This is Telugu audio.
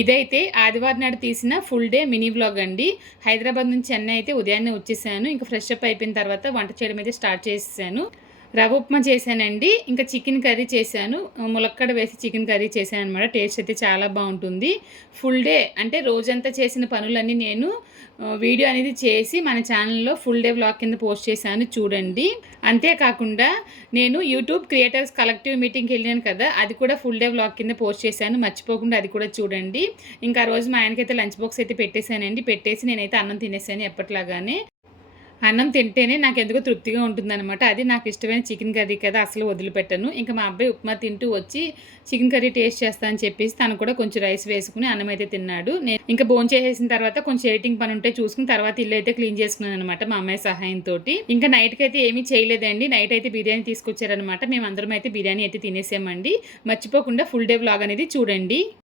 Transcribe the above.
ఇదైతే ఆదివారం నాడు తీసిన ఫుల్ డే మినీ వ్లాగ్ అండి. హైదరాబాద్ నుంచి చెన్నై అయితే ఉదయాన్నే వచ్చేసాను. ఇంక ఫ్రెష్ అప్ అయిపోయిన తర్వాత వంట చేయడం అయితే స్టార్ట్ చేసేసాను. రవ్వ ఉప్మా చేశానండి. ఇంకా చికెన్ కర్రీ చేశాను. ములక్కాడ వేసి చికెన్ కర్రీ చేశాననమాట. టేస్ట్ అయితే చాలా బాగుంటుంది. ఫుల్ డే అంటే రోజంతా చేసిన పనులన్నీ నేను వీడియో అనేది చేసి మన ఛానల్లో ఫుల్ డే వ్లాగ్ కింద పోస్ట్ చేశాను చూడండి. అంతేకాకుండా నేను యూట్యూబ్ క్రియేటర్స్ కలెక్టివ్ మీటింగ్కి వెళ్ళాను కదా, అది కూడా ఫుల్ డే వ్లాగ్ కింద పోస్ట్ చేశాను. మర్చిపోకుండా అది కూడా చూడండి. ఇంకా ఆ రోజు మా ఆయనకైతే లంచ్ బాక్స్ అయితే పెట్టేశానండి. పెట్టేసి నేనైతే అన్నం తినేసాను ఎప్పటిలాగానే. అన్నం తింటేనే నాకెందుకో తృప్తిగా ఉంటుందనమాట. అది నాకు ఇష్టమైన చికెన్ కర్రీ కదా, అసలు వదిలిపెట్టను. ఇంకా మా అబ్బాయి ఉప్మా తింటూ వచ్చి చికెన్ కర్రీ టేస్ట్ చేస్తా అని చెప్పేసి తను కూడా కొంచెం రైస్ వేసుకుని అన్నం అయితే తిన్నాడు. నేను ఇంకా భోంచేసేసిన తర్వాత కొంచెం ఎడిటింగ్ పని ఉంటే చూసుకుని తర్వాత ఇల్లు అయితే క్లీన్ చేసుకున్నాను అనమాట మా అమ్మాయి సహాయంతో. ఇంకా నైట్కి అయితే ఏమీ చేయలేదండి. నైట్ అయితే బిర్యానీ తీసుకొచ్చారనమాట. మేము అందరం అయితే బిర్యానీ అయితే తినేసామండి. మర్చిపోకుండా ఫుల్ డే వ్లాగ్ అనేది చూడండి.